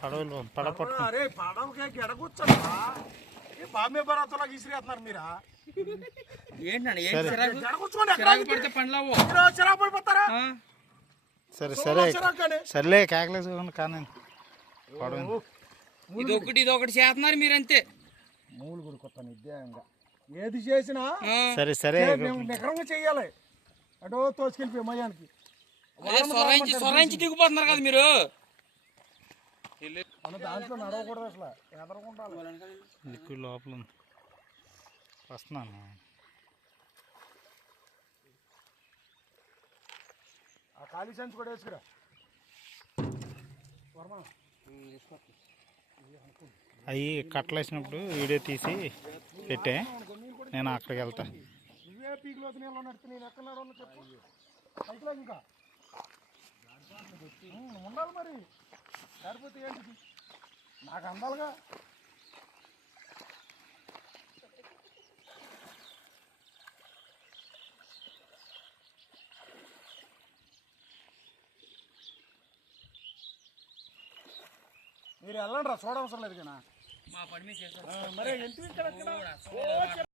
పడవలు పడపట్టు అరే పడవకే గెడగొచ్చా బాంబే బరాతలా గీసిరేస్తున్నారు మీరా ఏంటండి గెడగొచ్చుకోండి పండ్లవు చిరాకు పడిపోతారా సరే సరే సర్లే కేకలేసుకోండి కానీ పడవ ఇదొకటి చేస్తున్నారు మీరంతే మూలు కొడుకొస్తాను విద్యాంగా ఏది చేసినా సరే సరే మేము నికరంగా చెయ్యాలి అటో తోసుకెళ్ళిపోయి మయానికి సొరాయించి దిగిపోతున్నారు కదా మీరు మన దాంట్లో నడవకూడదు అసలు ఎదరకుండా లిక్విడ్ లోపల వస్తున్నాను ఆ ఖాళీ సంచి కూడా వేసుకురా అవి కట్టలు వేసినప్పుడు వీడియో తీసి పెట్టే నేను అక్కడికి వెళ్తా నువ్వే పీకులో నీళ్ళు నడితే నేను ఎక్కడ నడవను చెప్పు సైకిల్ ఇంకా ఉండాలి మరి సరిపోతే ఏంటిది నాకు అందాలిగా మీరు వెళ్ళండి రా చూడవసరం లేదు కదా మా పని మీద మరి ఎందుకు ఇక్కడ